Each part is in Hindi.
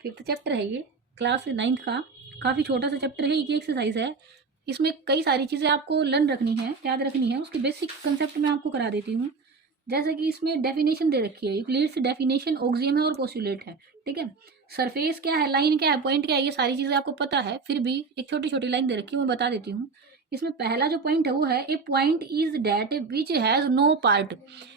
5th चैप्टर है ये, क्लास 9th का। काफ़ी छोटा सा चैप्टर है, एक एक्सरसाइज है। इसमें कई सारी चीज़ें आपको लर्न रखनी है, याद रखनी है। उसकी बेसिक कंसेप्ट मैं आपको करा देती हूँ। जैसे कि इसमें डेफिनेशन दे रखी है, यूक्लिड्स डेफिनेशन, ऑक्सियम है और पोस्टुलेट है। ठीक है, सरफेस क्या है, लाइन क्या है, पॉइंट क्या है, ये सारी चीज़ें आपको पता है। फिर भी एक छोटी छोटी लाइन दे रखी है, मैं बता देती हूँ। इसमें पहला जो पॉइंट है वो है, a point is that which has no part.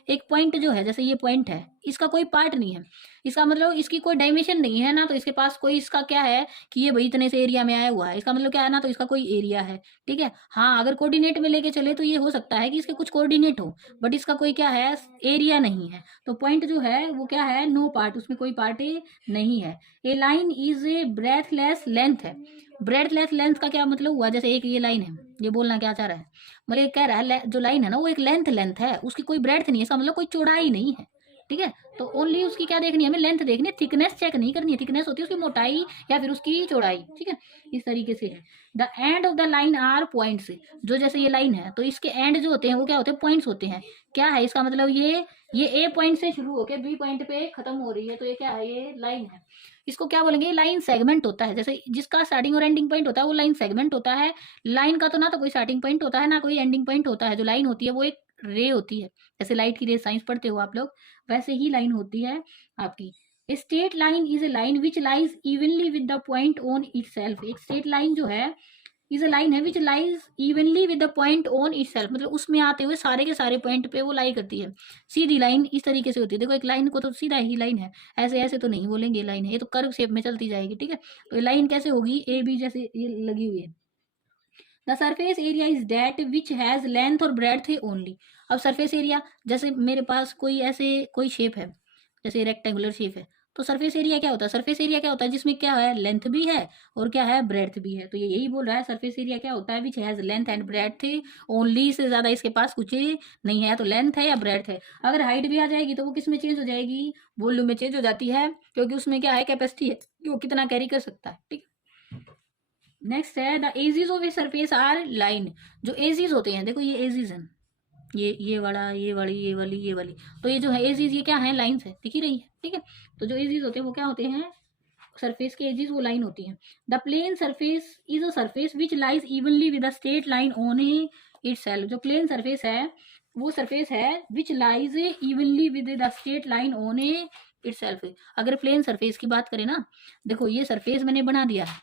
एक पॉइंट जो है, जैसे ये पॉइंट है, इसका कोई पार्ट नहीं है। इसका मतलब इसकी कोई डायमेंशन नहीं है ना, तो इसके पास कोई इसका क्या है कि ये भाई इतने से एरिया में आया हुआ है, इसका मतलब क्या है ना, तो इसका कोई एरिया है। ठीक है, हाँ अगर कोऑर्डिनेट में लेके चले तो ये हो सकता है कि इसके कुछ कोऑर्डिनेट हो, बट इसका कोई क्या है, एरिया नहीं है। तो पॉइंट जो है वो क्या है, नो पार्ट, उसमें कोई पार्ट नहीं है। A line is a breadthless length है। ब्रेथलेस लेंथ का क्या मतलब हुआ, जैसे एक ये लाइन है, ये बोलना क्या चाह रहा है, मतलब ये कह रहा है जो लाइन है ना वो एक लेंथ है, उसकी कोई ब्रेथ नहीं है, इसका मतलब कोई चौड़ाई नहीं है। ठीक है, तो ओनली उसकी क्या देखनी है, हमें लेंथ देखनी है, थिकनेस चेक नहीं करनी है। थिकनेस होती है उसकी मोटाई या फिर उसकी चौड़ाई। ठीक है, इस तरीके से है। The end of the line are points. जो जैसे ये लाइन है तो इसके एंड जो होते हैं वो क्या होते हैं, पॉइंट्स होते हैं। क्या है इसका मतलब, ये ए पॉइंट से शुरू होकर बी पॉइंट पे खत्म हो रही है, तो ये क्या है, ये लाइन है। इसको क्या बोलेंगे, लाइन सेगमेंट होता है। जैसे जिसका स्टार्टिंग और एंडिंग पॉइंट होता है वो लाइन सेगमेंट होता है। लाइन का तो ना तो कोई स्टार्टिंग पॉइंट होता है ना कोई एंडिंग पॉइंट होता है। जो लाइन होती है वो एक रे होती है, जैसे लाइट की रे साइंस पढ़ते हो आप लोग, वैसे ही लाइन होती है आपकी। Straight line is A line which lies evenly with the point on itself. एक स्ट्रेट लाइन जो है इज अ लाइन है which lies evenly with the point on itself, मतलब उसमें आते हुए सारे के सारे पॉइंट पे वो लाई करती है। सीधी लाइन इस तरीके से होती है। देखो एक लाइन को तो सीधा ही लाइन है, ऐसे ऐसे तो नहीं बोलेंगे लाइन है, ये तो कर्व शेप में चलती जाएगी। ठीक है, तो लाइन कैसे होगी, ए बी जैसे ये लगी हुई है। The surface area is that which has length और ब्रेड्थ ओनली। अब सरफेस एरिया, जैसे मेरे पास कोई ऐसे कोई शेप है, जैसे रेक्टेंगुलर शेप है, तो सरफेस एरिया क्या होता है, सरफेस एरिया क्या होता है जिसमें क्या है, लेंथ भी है और क्या है, ब्रेड्थ भी है। तो ये यही बोल रहा है, सरफेस एरिया क्या होता है, which has length and breadth only, से ज्यादा इसके पास कुछ नहीं है। तो लेंथ है या ब्रेड्थ है। अगर हाइट भी आ जाएगी तो वो किस में चेंज हो जाएगी, वॉल्यूम में चेंज हो जाती है, क्योंकि उसमें क्या है, कैपेसिटी है कि वो कितना कैरी कर सकता है। ठीक है, नेक्स्ट है, the edges of a surface are line. जो एजिज होते हैं, देखो ये एजिज है, ये वाला, ये वाली, ये वाली, ये वाली, तो ये जो है एजिज, ये क्या है, लाइंस है, दिख ही रही है। ठीक है, तो जो एजिज होते हैं वो क्या होते हैं, सरफेस के एजिज वो लाइन होती हैं। The plane surface is a surface which lies evenly with a straight line on itself. जो प्लेन सरफेस है वो सरफेस है which lies evenly with the straight line on itself. अगर प्लेन सरफेस की बात करें ना, देखो ये सरफेस मैंने बना दिया है,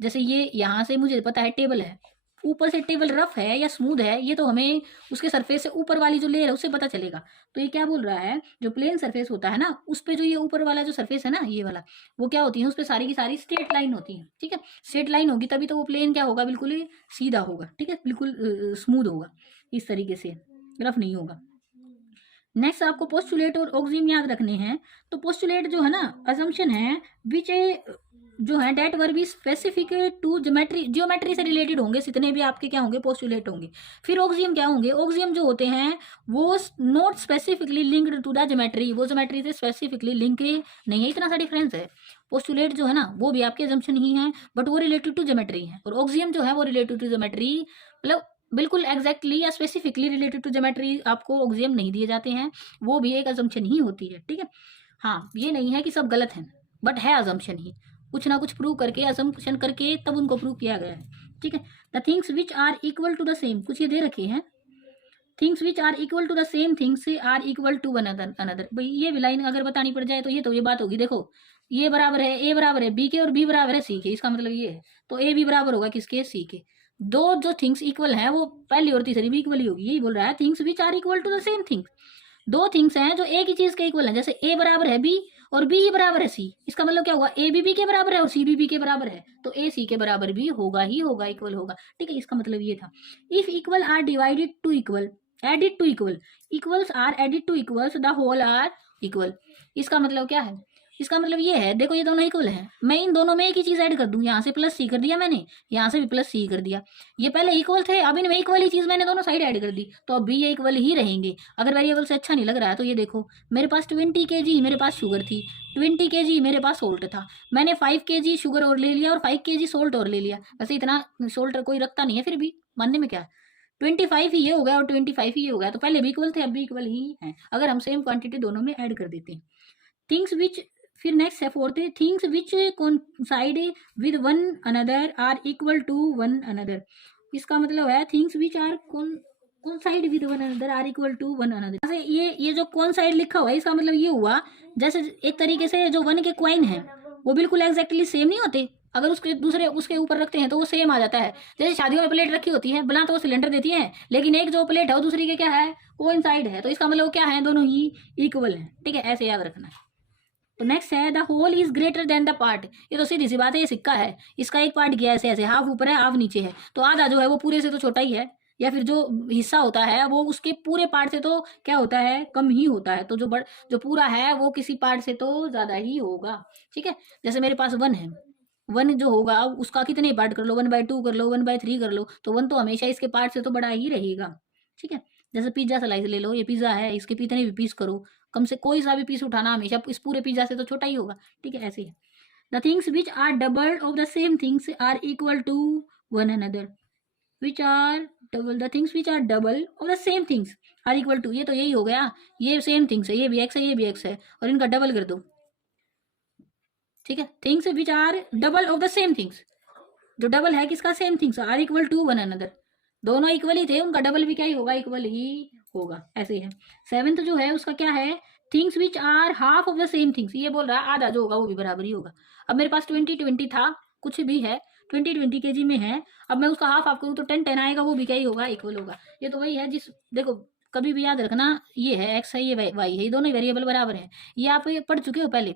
जैसे ये यहाँ से मुझे पता है टेबल है, ऊपर से टेबल रफ है या स्मूथ है, ये तो हमें उसके सरफेस से ऊपर वाली जो लेयर है उससे पता चलेगा। तो ये क्या बोल रहा है, जो प्लेन सरफेस होता है ना, उस पे जो ये ऊपर वाला जो सरफेस है ना, ये वाला, वो क्या होती है, उस पर सारी की सारी स्ट्रेट लाइन होती है। ठीक है, स्ट्रेट लाइन होगी तभी तो वो प्लेन क्या होगा, बिल्कुल ही सीधा होगा। ठीक है, बिल्कुल स्मूथ होगा, इस तरीके से रफ नहीं होगा। नेक्स्ट आपको पोस्टुलेट और ऑक्सियम याद रखने हैं। तो पोस्टुलेट जो है ना, असम्पशन है विच जो है that were be specific to geometry, geometry से रिलेटेड होंगे जितने भी आपके क्या होंगे, पोस्टुलेट होंगे। फिर ऑक्सियम क्या होंगे, ऑक्सियम जो होते हैं वो not specifically linked to the geometry, वो ज्योमेट्री से स्पेसिफिकली लिंक नहीं है, इतना सा डिफरेंस है। पोस्टुलेट जो है ना वो भी आपके असम्पशन ही है, बट वो रिलेटेड टू ज्योमेट्री है, और ऑक्सियम जो है वो रिलेटेड टू ज्योमेट्री, मतलब बिल्कुल एग्जैक्टली या स्पेसिफिकली रिलेटेड टू ज्योमेट्री आपको ऑक्सियम नहीं दिए जाते हैं, वो भी एक असम्पशन ही होती है। ठीक है, हाँ ये नहीं है कि सब गलत हैं, बट है असम्पशन ही, कुछ ना कुछ प्रूव करके, असम्पशन करके तब उनको प्रूव किया गया है। ठीक है, the things which are equal to the same, कुछ ये दे रखे हैं, things which are equal to the same things are equal to another. भाई ये भी लाइन अगर बतानी पड़ जाए तो ये बात होगी। देखो ये बराबर है, ए बराबर है बी के और बी बराबर है सी के, इसका मतलब ये है, तो ए भी बराबर होगा किसके, सी के। दो जो थिंग्स इक्वल हैं वो पहली और तीसरी भी इक्वल ही होगी, यही बोल रहा है, things which are equal to the same things. दो थिंग्स हैं जो एक ही चीज के इक्वल हैं, जैसे ए बराबर है बी और बी बराबर है सी, इसका मतलब क्या हुआ, ए बी के बराबर है और सी बी के बराबर है, तो ए सी के बराबर भी होगा ही होगा, इक्वल होगा। ठीक है, इसका मतलब ये था। If equal are divided to equal, added to equal, equals are added to equals, the whole are equal. इसका मतलब क्या है, इसका मतलब ये है, देखो ये दोनों इक्वल हैं, मैं इन दोनों में एक ही चीज ऐड कर दूं, यहाँ से प्लस सी कर दिया मैंने, यहाँ से भी प्लस सी कर दिया, ये पहले इक्वल थे, अब इनमें इक्वल ही चीज मैंने दोनों साइड ऐड कर दी, तो अब भी ये इक्वल ही रहेंगे। अगर वेरिएबल से अच्छा नहीं लग रहा है तो ये देखो, मेरे पास 20 kg मेरे पास शुगर थी, 20 kg मेरे पास सोल्ट था, मैंने 5 kg शुगर और ले लिया और 5 kg सोल्ट और ले लिया। वैसे इतना सोल्ट कोई रखता नहीं है, फिर भी मानने में क्या, 25 ही ये हो गया और 25 ही ये हो गया, तो पहले भी इक्वल थे अब भी इक्वल ही है, अगर हम सेम क्वांटिटी दोनों में ऐड कर देते हैं। थिंग्स विच फिर नेक्स्ट है fourth, things which coincide with one another are equal to one another. इसका मतलब है things which are coincide with one another are equal to one another. ये जो कोइंसाइड लिखा हुआ है इसका मतलब ये हुआ जैसे एक तरीके से जो वन के क्वाइन है वो बिल्कुल एग्जैक्टली सेम नहीं होते, अगर उसके दूसरे उसके ऊपर रखते हैं तो वो सेम आ जाता है। जैसे शादियों में प्लेट रखी होती है, बना तो वो सिलेंडर देती है, लेकिन एक जो प्लेट है वो दूसरी के क्या है, कोइंसाइड है, तो इसका मतलब क्या है, दोनों ही इक्वल है। ठीक है, ऐसे याद रखना है। तो नेक्स्ट है the whole is greater than the part. ये तो सीधी सी बात है, ये सिक्का है, इसका एक पार्ट गया ऐसे ऐसे, हाफ ऊपर है हाफ नीचे है, तो आधा जो है वो पूरे से तो छोटा ही है, या फिर जो हिस्सा होता है वो उसके पूरे पार्ट से तो क्या होता है, कम ही होता है। तो जो पूरा है वो किसी पार्ट से तो ज्यादा ही होगा। ठीक है, जैसे मेरे पास वन है, वन जो होगा उसका कितने पार्ट कर लो, 1/2 कर लो, 1/3 कर लो, तो वन तो हमेशा इसके पार्ट से तो बड़ा ही रहेगा। ठीक है, जैसे पिज्जा स्लाइस ले लो, ये पिज्जा है, इसके कितने भी पीस करो, कम से कोई सा भी पीस उठाना हमेशा इस पूरे पिज्जा से तो छोटा ही होगा। ठीक है, ऐसे ही the things which are double of the same things are equal to one another. Which are double, the things which are double of the same things are equal to, ये तो यही हो गया, ये सेम थिंग्स है, ये भी एक्स है, ये भी एक्स है, और इनका डबल कर दो। ठीक है, things which are double of the same things, जो डबल है किसका, same things, are equal to one another. दोनों इक्वल ही थे, उनका डबल भी क्या ही होगा, इक्वल ही होगा। ऐसे ही है। सेवेंथ जो है उसका क्या है, things which are half of the same things, ये बोल रहा है आधा जो होगा वो भी बराबर ही होगा। अब मेरे पास 20-20 था, कुछ भी है 20-20 kg में है, अब मैं उसका हाफ करूँ तो 10-10 आएगा, वो भी क्या ही होगा, इक्वल होगा। ये तो वही है जिस, देखो कभी भी याद रखना, ये है एक्स है, ये वाई है, ये दोनों वेरिएबल बराबर है, ये आप पढ़ चुके हो पहले।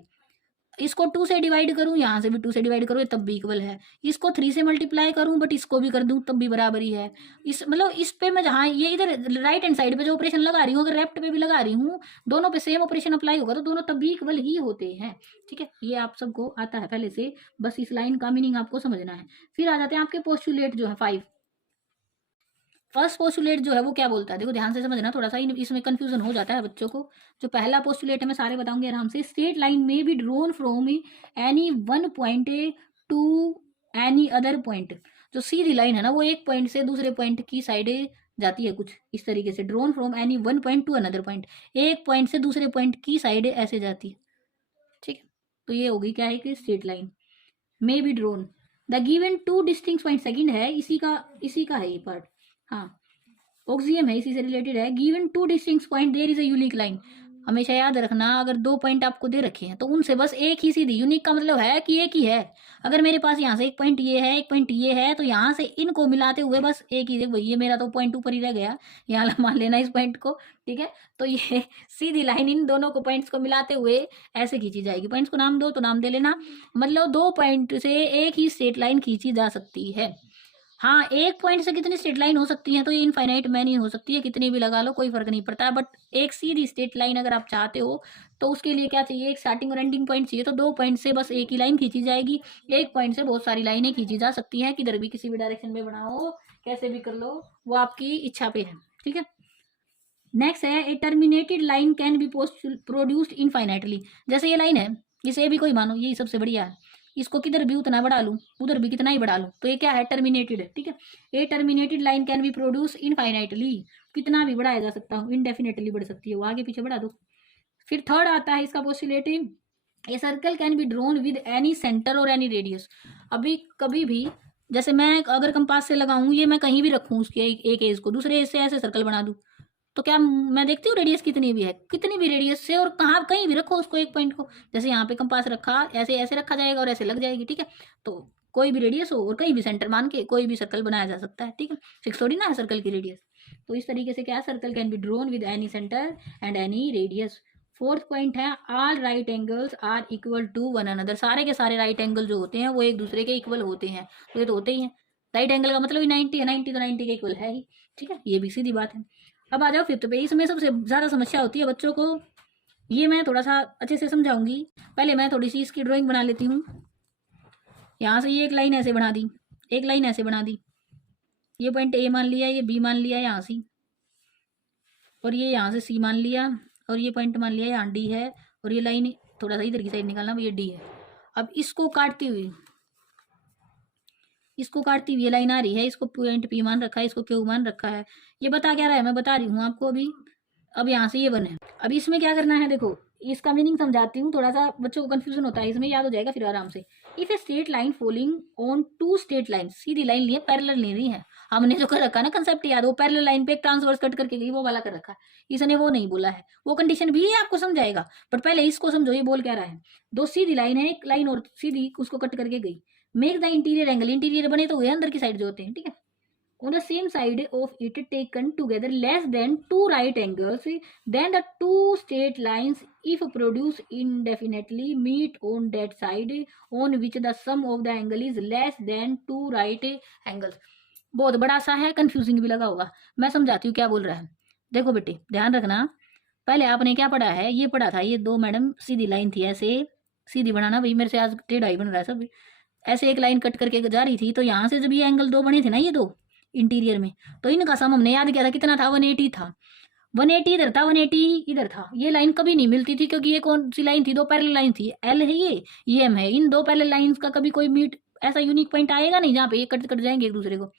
इसको 2 से डिवाइड करूं, यहाँ से भी 2 से डिवाइड करूँ तब भी इक्वल है। इसको 3 से मल्टीप्लाई करूं बट इसको भी कर दूं तब भी बराबर ही है। इस मतलब इस पे मैं जहाँ ये इधर राइट हैंड साइड पे जो ऑपरेशन लगा रही हूँ, अगर लेफ्ट पे भी लगा रही हूँ, दोनों पे सेम ऑपरेशन अप्लाई होगा तो दोनों तब भी इक्वल ही होते हैं। ठीक है, ये आप सबको आता है पहले से, बस इस लाइन का मीनिंग आपको समझना है। फिर आ जाते हैं आपके पोस्टुलेट जो है 5। फर्स्ट पोस्टुलेट जो है वो क्या बोलता है, देखो ध्यान से समझना, थोड़ा सा इसमें कंफ्यूजन हो जाता है बच्चों को। जो पहला पोस्टुलेट है मैं सारे बताऊंगी आराम से। स्ट्रेट लाइन में be drawn from any one point to any other point. जो सीधी लाइन है ना वो एक पॉइंट से दूसरे पॉइंट की साइड जाती है, कुछ इस तरीके से। Drone from any one point to another point, एक पॉइंट से दूसरे पॉइंट की साइड ऐसे जाती है। ठीक है, तो ये होगी क्या है कि स्ट्रेट लाइन में be drawn the given two distinct point. Second है इसी का है ये पार्ट, हाँ ऑक्सियम है, इसी से रिलेटेड है। Given two distinct point there is a unique line. हमेशा याद रखना, अगर 2 पॉइंट आपको दे रखे हैं तो उनसे बस एक ही सीधी, यूनिक का मतलब है कि एक ही है। अगर मेरे पास यहाँ से एक पॉइंट ये है, एक पॉइंट ये है, तो यहाँ से इनको मिलाते हुए बस एक ही, देखो ये मेरा तो पॉइंट ऊपर ही रह गया, यहाँ मान लेना इस पॉइंट को। ठीक है, तो ये सीधी लाइन इन दोनों को पॉइंट्स को मिलाते हुए ऐसे खींची जाएगी। पॉइंट्स को नाम दो तो नाम दे लेना, मतलब 2 पॉइंट से एक ही स्ट्रेट लाइन खींची जा सकती है। हाँ, एक पॉइंट से कितनी स्ट्रेट लाइन हो सकती है, तो ये इनफाइनाइट मैनी हो सकती है, कितनी भी लगा लो कोई फर्क नहीं पड़ता है। बट एक सीधी स्ट्रेट लाइन अगर आप चाहते हो तो उसके लिए क्या चाहिए, एक स्टार्टिंग और एंडिंग पॉइंट चाहिए। तो 2 पॉइंट से बस एक ही लाइन खींची जाएगी, एक पॉइंट से बहुत सारी लाइनें खींची जा सकती हैं, किधर भी किसी भी डायरेक्शन में बनाओ, कैसे भी कर लो, वो आपकी इच्छा पे है। ठीक है, नेक्स्ट है a terminated line can be produced infinitely. जैसे ये लाइन है, इसे भी कोई मानो यही सबसे बढ़िया है, इसको किधर भी उतना बढ़ा लूँ, उधर भी कितना ही बढ़ा लूँ, तो ये क्या है, टर्मिनेटेड है। ठीक है, a terminated line can be produce infinitely, कितना भी बढ़ाया जा सकता हूँ, इनडेफिनेटली बढ़ सकती है, वो आगे पीछे बढ़ा दो। फिर थर्ड आता है इसका postulative, a circle can be drawn with any centre और एनी रेडियस। अभी कभी भी जैसे मैं अगर कंपास से लगाऊं, ये मैं कहीं भी रखूं उसके एक एज को, दूसरे एज से ऐसे सर्कल बना दूं, तो क्या मैं देखती हूँ रेडियस कितनी भी है, कितनी भी रेडियस से, और कहाँ कहीं भी रखो उसको, एक पॉइंट को, जैसे यहाँ पे कंपास रखा, ऐसे ऐसे रखा जाएगा और ऐसे लग जाएगी। ठीक है, तो कोई भी रेडियस हो और कहीं भी सेंटर मान के कोई भी सर्कल बनाया जा सकता है। ठीक है, फिक्स थोड़ी ना है सर्कल की रेडियस। तो इस तरीके से क्या, circle can be drawn with any centre and any radius. Fourth point है all right angles are equal to one another. सारे के सारे राइट एंगल जो होते हैं वो एक दूसरे के इक्वल होते हैं, तो ये तो होते ही हैं। राइट एंगल का मतलब ही 90 है, 90 तो 90 के इक्वल है ही। ठीक है, ये भी सीधी बात है। अब आ जाओ फिफ्थ पे, इसमें सबसे ज़्यादा समस्या होती है बच्चों को, ये मैं थोड़ा सा अच्छे से समझाऊंगी। पहले मैं थोड़ी सी इसकी ड्राइंग बना लेती हूँ। यहाँ से ये एक लाइन ऐसे बना दी, एक लाइन ऐसे बना दी, ये पॉइंट ए मान लिया, ये बी मान लिया यहाँ से, और ये यहाँ से सी मान लिया, और ये पॉइंट मान लिया यहाँ डी है, और ये लाइन थोड़ा सा इधर की साइड निकालना, ये डी है। अब इसको काटती हुई ये लाइन आ रही है, इसको पॉइंट पी मान रखा है, इसको क्यू मान रखा है। ये बता क्या रहा है, मैं बता रही हूँ आपको अभी। अब यहाँ से ये बने, अब इसमें क्या करना है, देखो इसका मीनिंग समझाती हूँ, थोड़ा सा बच्चों को कंफ्यूजन होता है इसमें, याद हो जाएगा फिर आराम से। If a straight line following on two straight line, सीधी लाइन ली है, पैरेलल नहीं ली है। हमने जो कर रखा ना कंसेप्ट याद, वो पैरेलल लाइन पे एक ट्रांसवर्स कट करके गई, वो वाला कर रखा है। इसने वो नहीं बोला है, वो कंडीशन भी आपको समझाएगा, बट पहले इसको समझो ये बोल क्या रहा है। दो सीधी लाइन है, एक लाइन और सीधी उसको कट करके गई। Make the interior angle, interior बने तो हुए अंदर की साइड जो होते हैं, ठीक है। On the same side of it taken together less than two right angles, then the two straight lines if produced indefinitely meet on that side on which the sum of the angle is less than two right angles। बहुत बड़ा सा है, कंफ्यूजिंग भी लगा होगा, मैं समझाती हूँ क्या बोल रहा है। देखो बेटे ध्यान रखना, पहले आपने क्या पढ़ा है, ये पढ़ा था, ये दो मैडम सीधी लाइन थी, ऐसे सीधी बनाना भाई, मेरे से आज टेढ़ा ही बन रहा है सब। ऐसे एक लाइन कट करके जा रही थी, तो यहाँ से जब ये एंगल दो बने थे ना, ये दो इंटीरियर में, तो इनका सम हमने याद किया था, कितना था, 180 था। 180 इधर था, 180 इधर था। ये लाइन कभी नहीं मिलती थी, क्योंकि ये कौन सी लाइन थी, दो पैरेलल लाइन थी, एल है ये एम है। इन दो पैरेलल लाइंस का कभी कोई मीट ऐसा यूनिक पॉइंट आएगा नहीं जहाँ पे ये कट कट जाएंगे एक दूसरे को।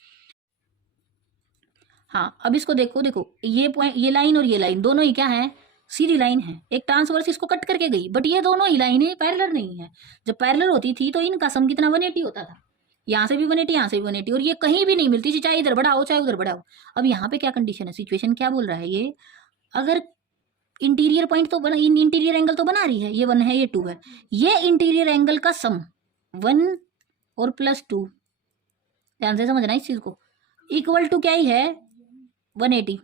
हाँ अब इसको देखो, देखो ये पॉइंट, ये लाइन और ये लाइन दोनों ही क्या है, सीधी लाइन है, एक ट्रांसवर्स इसको कट करके गई, बट ये दोनों ही लाइनें पैरेलल नहीं है। जब पैरेलल होती थी तो इनका सम कितना, 180 होता था। यहाँ से भी 180, यहाँ से भी 180, और ये कहीं भी नहीं मिलती थी, चाहे इधर बढ़ाओ चाहे उधर बढ़ाओ। अब यहाँ पे क्या कंडीशन है, सिचुएशन क्या बोल रहा है ये, अगर इंटीरियर पॉइंट तो बना, इंटीरियर एंगल तो बना रही है, ये 1 है ये 2 है, ये इंटीरियर एंगल का सम 1 और +2, ध्यान से समझना इस चीज को, इक्वल टू क्या ही है, 180।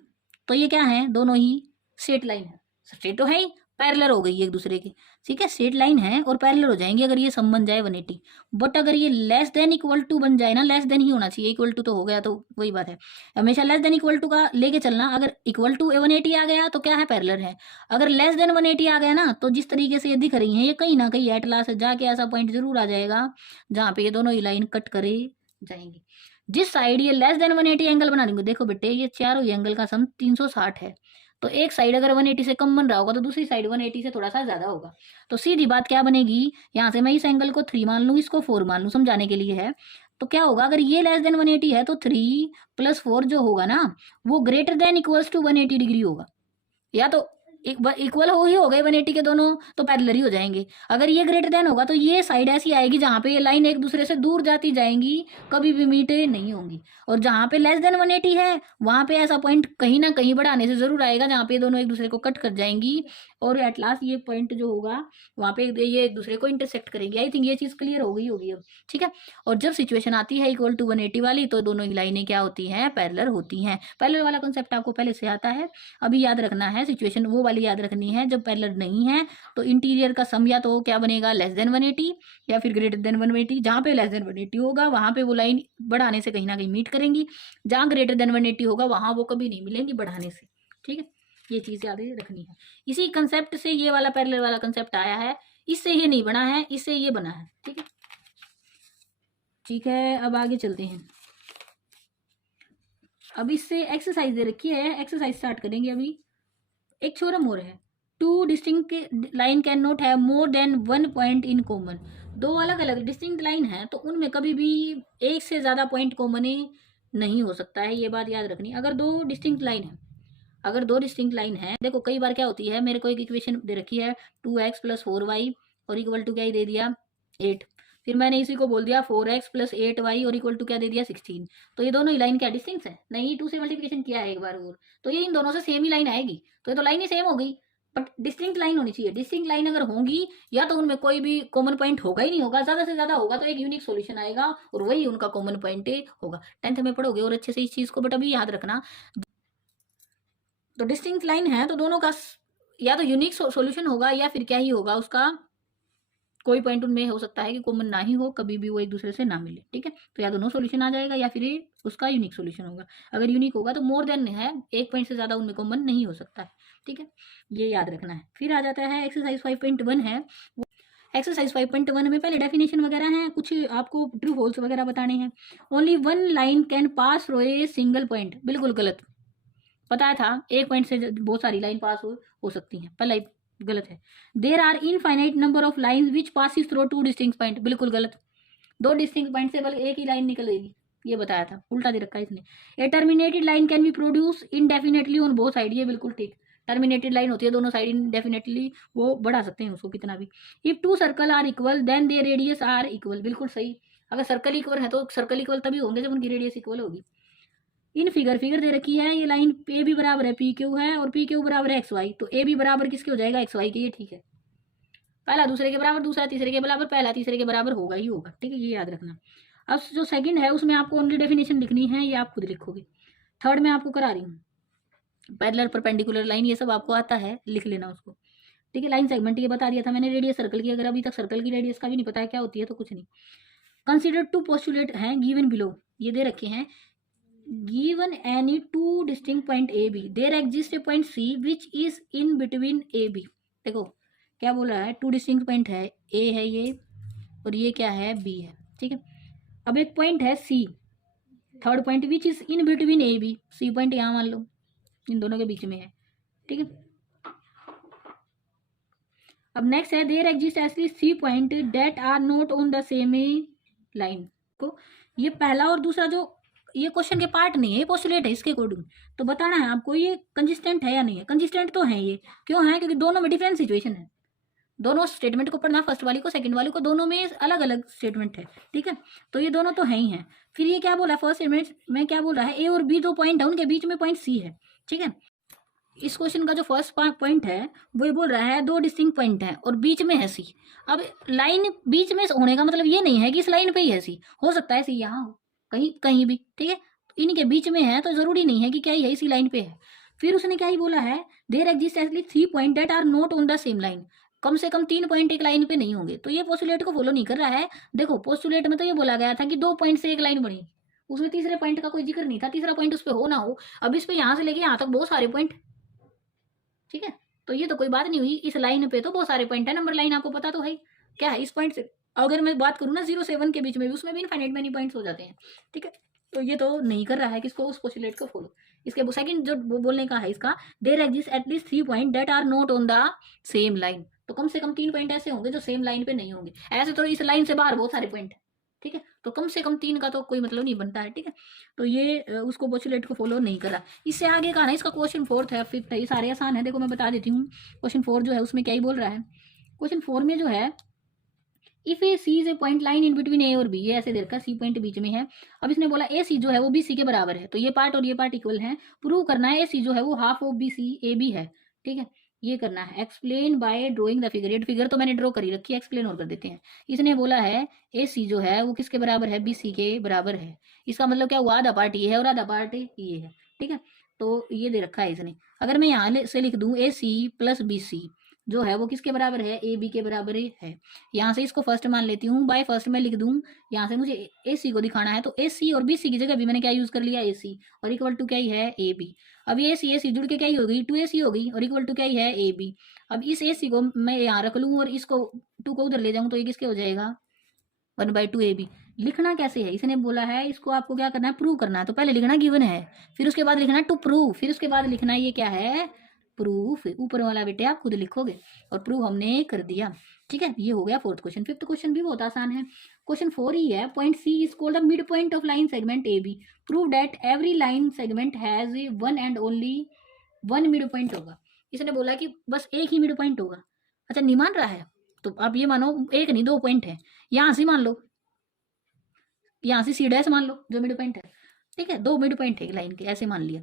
तो ये क्या है, दोनों ही स्ट्रेट लाइन है, स्ट्रेट तो है ही, पैरेलल हो गई एक दूसरे की, ठीक है, स्ट्रेट लाइन है और पैरेलल हो जाएंगे अगर ये सम बन जाए 180। बट अगर ये लेस देन इक्वल टू बन जाए ना, लेस देन ही होना चाहिए, इक्वल टू तो हो गया तो वही बात है, हमेशा लेस देन इक्वल टू का लेके चलना। अगर इक्वल टू 180 आ गया तो क्या है, पैरेलल है। अगर लेस देन 180 आ गया ना, तो जिस तरीके से ये दिख रही है, ये कहीं ना कहीं एट लास्ट जाके ऐसा पॉइंट जरूर आ जाएगा जहाँ पे ये दोनों ही लाइन कट करे जाएंगी। जिस साइड ये लेस देन 180 एंगल बना देंगे, देखो बेटे ये चारों ही एंगल का सम 360 है, तो एक साइड अगर 180 से कम बन रहा होगा तो दूसरी साइड 180 से थोड़ा सा ज्यादा होगा। तो सीधी बात क्या बनेगी, यहाँ से मैं इस एंगल को 3 मान लूँ, इसको 4 मान लूँ, समझाने के लिए है। तो क्या होगा, अगर ये लेस देन 180 है तो 3 + 4 जो होगा ना, वो greater than equals to 180 degree होगा। या तो इक्वल हो ही हो गए 180 के दोनों, तो पैरेलल ही हो जाएंगे। अगर ये ग्रेटर देन होगा तो ये साइड ऐसी आएगी जहाँ पे ये लाइन एक दूसरे से दूर जाती जाएंगी, कभी भी मीट नहीं होंगी। और जहाँ पे लेस देन 180 है, वहाँ पे ऐसा पॉइंट कहीं ना कहीं बढ़ाने से जरूर आएगा जहाँ पे दोनों एक दूसरे को कट कर जाएंगी, और एट लास्ट ये पॉइंट जो होगा वहाँ पे ये एक दूसरे को इंटरसेक्ट करेंगे। आई थिंक ये चीज़ क्लियर हो गई होगी अब, ठीक है। और जब सिचुएशन आती है इक्वल टू 180 वाली, तो दोनों ही लाइनें क्या होती हैं, पैरेलल होती हैं। पैरेलल वाला कॉन्सेप्ट आपको पहले से आता है, अभी याद रखना है, सिचुएशन वो वाली याद रखनी है। जब पैरेलल नहीं है तो इंटीरियर का सम या तो क्या बनेगा, लेस देन 180 या फिर ग्रेटर देन 180। जहाँ पे लेस देन 180 होगा वहाँ पे वो लाइन बढ़ाने से कहीं ना कहीं मीट करेंगी, जहाँ ग्रेटर देन 180 होगा वहाँ वो कभी नहीं मिलेंगी बढ़ाने से, ठीक है। ये चीज़ याद रखनी है। इसी कंसेप्ट से ये वाला पैरेलल वाला कंसेप्ट आया है, इससे ये नहीं बना है, इससे ये बना है, ठीक है। ठीक है, अब आगे चलते हैं। अब इससे एक्सरसाइज दे रखी है, एक्सरसाइज स्टार्ट करेंगे अभी। एक थ्योरम और है, 2 distinct line can not have more than 1 point in common. दो अलग अलग डिस्टिंक्ट लाइन है तो उनमें कभी भी एक से ज़्यादा पॉइंट कॉमन नहीं हो सकता है, ये बात याद रखनी। अगर दो डिस्टिंक्ट लाइन है, अगर दो डिस्टिंक्ट लाइन है, देखो कई बार क्या होती है, मेरे को एक इक्वेशन दे रखी है 2x + 4y और इक्वल टू क्या ही दे दिया 8, फिर मैंने इसी को बोल दिया 4x + 8y और इक्वल टू क्या दे दिया 16। तो ये दोनों ही लाइन क्या डिस्टिंक्ट है, नहीं 2 से मल्टीप्लिकेशन किया है एक बार और, तो ये इन दोनों से सेम ही लाइन आएगी, तो ये तो लाइन ही सेम हो गई। बट डिस्टिंक्ट लाइन होनी चाहिए, डिस्टिंक्ट लाइन अगर होंगी या तो उनमें कोई भी कॉमन पॉइंट होगा ही नहीं होगा, ज्यादा से ज्यादा होगा तो एक यूनिक सॉल्यूशन आएगा और वही उनका कॉमन पॉइंट होगा। 10th में पढ़ोगे और अच्छे से इस चीज को, बट अभी याद रखना, तो डिस्टिंक्ट लाइन है तो दोनों का या तो यूनिक सॉल्यूशन होगा या फिर क्या ही होगा, उसका कोई पॉइंट उनमें हो सकता है कि कॉमन ना ही हो, कभी भी वो एक दूसरे से ना मिले, ठीक है। तो या तो नो सॉल्यूशन आ जाएगा या फिर उसका यूनिक सॉल्यूशन होगा। अगर यूनिक होगा तो मोर देन है, एक पॉइंट से ज्यादा उनमें कॉमन नहीं हो सकता है, ठीक है, ये याद रखना है। फिर आ जाता है एक्सरसाइज 5.1 है। एक्सरसाइज 5.1 में पहले डेफिनेशन वगैरह हैं, कुछ आपको ट्रू फॉल्स वगैरह बताने हैं। Only 1 line can pass through a single point, बिल्कुल गलत, पता था एक पॉइंट से बहुत सारी लाइन पास हो सकती हैं, पहला गलत है। There are infinite number of lines which passes through 2 distinct point, बिल्कुल गलत, 2 डिस्टिंक्ट पॉइंट से बल्कि एक ही लाइन निकलेगी, ये बताया था, उल्टा दे रखा है इसने। A terminated line can be produce indefinitely on both side, ये बिल्कुल ठीक। टर्मिनेटेड लाइन होती है दोनों साइड डेफिनेटली वो बढ़ा सकते हैं उसको कितना भी। If two circle are equal then their radius are equal, बिल्कुल सही। अगर सर्कल इक्वल है तो सर्कल इक्वल तभी होंगे जब उनकी रेडियस इक्वल होगी। इन फिगर दे रखी है, ये लाइन ए बी बराबर है पी क्यू है और पी क्यू बराबर है एक्स वाई, तो ए बी बराबर किसके हो जाएगा, एक्स वाई के, ये ठीक है। पहला दूसरे के बराबर, दूसरा तीसरे के बराबर, पहला तीसरे के बराबर होगा ही होगा, ठीक है, ये याद रखना। अब जो सेकंड है उसमें आपको ओनली डेफिनेशन लिखनी है, ये आप खुद लिखोगे। थर्ड में आपको करा रही हूँ पैरेलल परपेंडिकुलर लाइन, ये सब आपको आता है, लिख लेना उसको, ठीक है। लाइन सेगमेंट ये बता दिया था मैंने, रेडियस सर्कल की, अगर अभी तक सर्कल की रेडियस का भी नहीं पता है क्या होती है तो कुछ नहीं। कंसिडर टू पोस्टुलेट हैं गिवन बिलो, ये दे रखे हैं, given any two distinct point A B there exists a point C which is in between A B। देखो क्या बोल रहा है, टू डिस्टिंक्ट पॉइंट है, A है ये और ये क्या है, B है, ठीक है। अब एक पॉइंट है C, third point which is in between A B, C point यहाँ मान लो इन दोनों के बीच में है, ठीक है। अब नेक्स्ट है there exist at least 3 point that are not on the same line को, ये पहला और दूसरा जो ये क्वेश्चन के पार्ट नहीं है, ये पोस्टुलेट है, इसके अकॉर्डिंग तो बताना है आपको ये कंसिस्टेंट है या नहीं है। कंसिस्टेंट तो है ये, क्यों है, क्योंकि दोनों में डिफरेंट सिचुएशन है, दोनों स्टेटमेंट को पढ़ना, फर्स्ट वाली को सेकंड वाली को, दोनों में अलग अलग स्टेटमेंट है, ठीक है। तो ये दोनों तो है ही हैं। फिर ये क्या बोला, फर्स्ट स्टेटमेंट में क्या बोल रहा है, ए और बी दो पॉइंट है, उनके बीच में पॉइंट सी है, ठीक है। इस क्वेश्चन का जो फर्स्ट पॉइंट है वो ये बोल रहा है दो डिस्टिंक्ट पॉइंट है और बीच में है सी। अब लाइन बीच में होने का मतलब ये नहीं है कि इस लाइन पे ही है सी, हो सकता है सी यहाँ हो, कहीं कहीं भी, ठीक है। इनके बीच में है तो जरूरी नहीं है कि क्या ये इसी लाइन पे है। फिर उसने क्या ही बोला है, there exist at least 3 point that are not on the same line, कम से कम 3 पॉइंट एक लाइन पे नहीं होंगे, तो ये पोस्टुलेट को फॉलो नहीं कर रहा है। देखो पोस्टुलेट में तो ये बोला गया था कि 2 पॉइंट से एक लाइन बनी, उसमें तीसरे पॉइंट का कोई जिक्र नहीं था, तीसरा पॉइंट उस पर हो ना हो। अब इस पे यहाँ से लेके यहाँ तक बहुत सारे पॉइंट, ठीक है, तो ये तो कोई बात नहीं हुई, इस लाइन पे तो बहुत सारे पॉइंट है, नंबर लाइन आपको पता तो है क्या है। इस पॉइंट से अगर मैं बात करूँ ना 0 से 1 के बीच में भी, उसमें भी इनफाइनाइट मेनी पॉइंट्स हो जाते हैं, ठीक है। तो ये तो नहीं कर रहा है किसको, उस पोस्टुलेट को फॉलो। इसके सेकंड जो बोलने का है इसका, there exist at least 3 point that are not on the same line, तो कम से कम 3 पॉइंट ऐसे होंगे जो सेम लाइन पे नहीं होंगे। ऐसे तो इस लाइन से बाहर बहुत सारे पॉइंट है, ठीक है, तो कम से कम 3 का तो कोई मतलब नहीं बनता है, ठीक है। तो ये उसको पोस्टुलेट को फॉलो नहीं कर रहा। इससे आगे का ना इसका क्वेश्चन 4 है, 5 है, ये सारे आसान है। देखो मैं बता देती हूँ क्वेश्चन 4 जो है उसमें क्या ही बोल रहा है। क्वेश्चन 4 में जो है, if A C is a point line in between A और बी, ये ऐसे दे रखा, सी पॉइंट बीच में है। अब इसने बोला ए सी जो है वो बी सी के बराबर है, तो ये पार्ट और ये पार्ट इक्वल है। प्रूव करना है ए सी जो है वो half of B C A B है, ठीक है, ये करना है। Explain by drawing the figure, ये फिगर तो मैंने ड्रॉ करी रखी है, एक्सप्लेन और कर देते हैं। इसने बोला है ए सी जो है वो किसके बराबर है, बी सी के बराबर है। इसका मतलब क्या हुआ, आधा पार्ट ये है और आधा पार्ट ये है, ठीक है। तो ये दे रखा है इसने। अगर मैं यहाँ से लिख दूँ ए सी प्लस बी सी जो है वो किसके बराबर है, ए बी के बराबर है। यहाँ से इसको फर्स्ट मान लेती हूँ, बाय फर्स्ट में लिख दूँ। यहाँ से मुझे ए सी को दिखाना है, तो ए सी और बी सी की जगह भी मैंने क्या यूज कर लिया, ए सी, और इक्वल टू क्या ही है, ए बी। अब ये ए सी जुड़ के क्या ही होगी, 2AC होगी, और इक्वल टू क्या ही है, ए बी। अब इस ए सी को मैं यहाँ रख लूँ और इसको 2 को उधर ले जाऊँ, तो ये किसके हो जाएगा, 1/2 AB। लिखना कैसे है, इसने बोला है इसको आपको क्या करना है, प्रूव करना है। तो पहले लिखना गिवन है, फिर उसके बाद लिखना है टू प्रूव, फिर उसके बाद लिखना है ये क्या है, प्रूफ। ऊपर वाला बेटे आप खुद लिखोगे, और प्रूव हमने कर दिया, ठीक है। ये हो गया 4th क्वेश्चन। 5th क्वेश्चन भी बहुत आसान है। क्वेश्चन 4 ही है, point C is called the mid point of line segment A B, prove that every line segment has one and only one mid point होगा। इसने बोला कि बस एक ही मिड पॉइंट होगा। अच्छा नहीं मान रहा है, तो आप ये मानो एक नहीं 2 पॉइंट है, यहाँ से मान लो, यहाँ से सी डैश मान लो जो मिड पॉइंट है, ठीक है, 2 मिड पॉइंट है लाइन के, ऐसे मान लिया।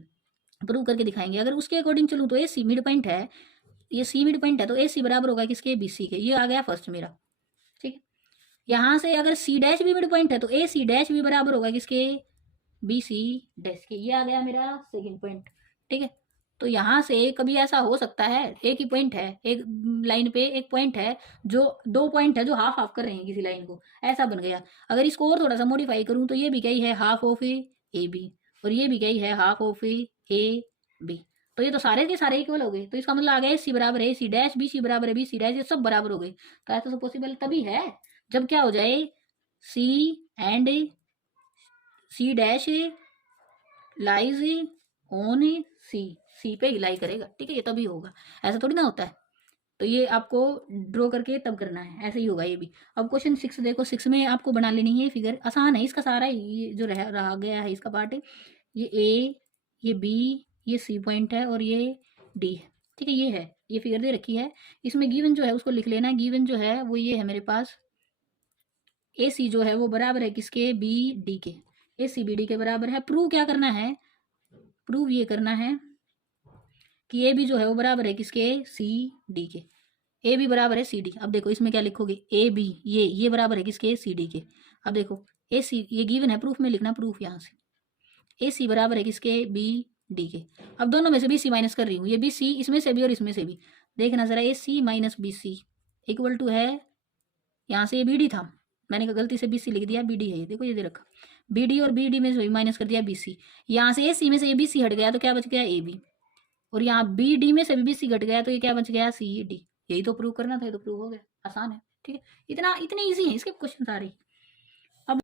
प्रूव करके दिखाएंगे। अगर उसके अकॉर्डिंग चलूँ तो ए सी मिड पॉइंट है, ये सी मिड पॉइंट है, तो ए सी बराबर होगा किसके, बी सी के। ये आ गया फर्स्ट मेरा, ठीक है। यहाँ से अगर सी डैश भी मिड पॉइंट है तो ए सी डैश भी बराबर होगा किसके, बी सी डैश के। ये आ गया मेरा सेकंड पॉइंट, ठीक है। तो यहाँ से कभी ऐसा हो सकता है, एक ही पॉइंट है, एक लाइन पे एक पॉइंट है, जो 2 पॉइंट है जो हाफ हाफ कर रहे हैं किसी लाइन को, ऐसा बन गया। अगर इसको और थोड़ा सा मॉडिफाई करूँ तो ये भी क्या ही है, हाफ ऑफ ए बी, और ये भी क्या ही है, हाफ ऑफ ए बी। तो ये तो सारे के सारे इक्वल हो गए, तो इसका मतलब आ गया सी बराबर है सी डैश, बी सी बराबर है बी सी डैश, ये सब बराबर हो गए। तो ऐसा तो पॉसिबल तभी है जब क्या हो जाए, C and C dash lies on C पे ही लाई करेगा, ठीक है, ये तभी होगा, ऐसा थोड़ी ना होता है। तो ये आपको ड्रॉ करके तब करना है, ऐसे ही होगा ये भी। अब क्वेश्चन 6 देखो, 6 में आपको बना लेनी है फिगर, आसान है इसका सारा, ये जो रहा गया है इसका पार्ट है, ये ए, ये बी, ये सी पॉइंट है और ये डी है, ठीक है, ये है, ये फिगर दे रखी है। इसमें गिवन जो है उसको लिख लेना। गिवन जो है वो ये है मेरे पास, ए सी जो है वो बराबर है किसके, बी डी के। ए सी बी डी के बराबर है। प्रूव क्या करना है, प्रूव ये करना है कि ए बी जो है वो बराबर है किसके, सी डी के। ए बी बराबर है सी डी। अब देखो इसमें क्या लिखोगे, ए बी ये बराबर है किसके, सी डी के। अब देखो ए सी ये गिवन है, प्रूफ में लिखना, प्रूफ यहाँ से ए सी बराबर है किसके, बी डी के। अब दोनों में से बी सी माइनस कर रही हूँ, ये बी सी इसमें से भी और इसमें से भी। देखना जरा, A C minus B C equal to है, यहाँ से ये बी डी था, मैंने गलती से बी सी लिख दिया, बी डी है ये, देखो ये दे रखा, बी डी और बी डी में से माइनस कर दिया बी सी। यहाँ से ए सी में से ये बी सी हट गया तो क्या बच गया, ए बी। और यहाँ बी डी में से भी बी सी घट गया तो ये क्या बच गया, सी डी। यही तो प्रूव करना था, ये तो प्रूव हो गया, आसान है। ठीक है, इतना इतने ईजी है इसके क्वेश्चन सारे।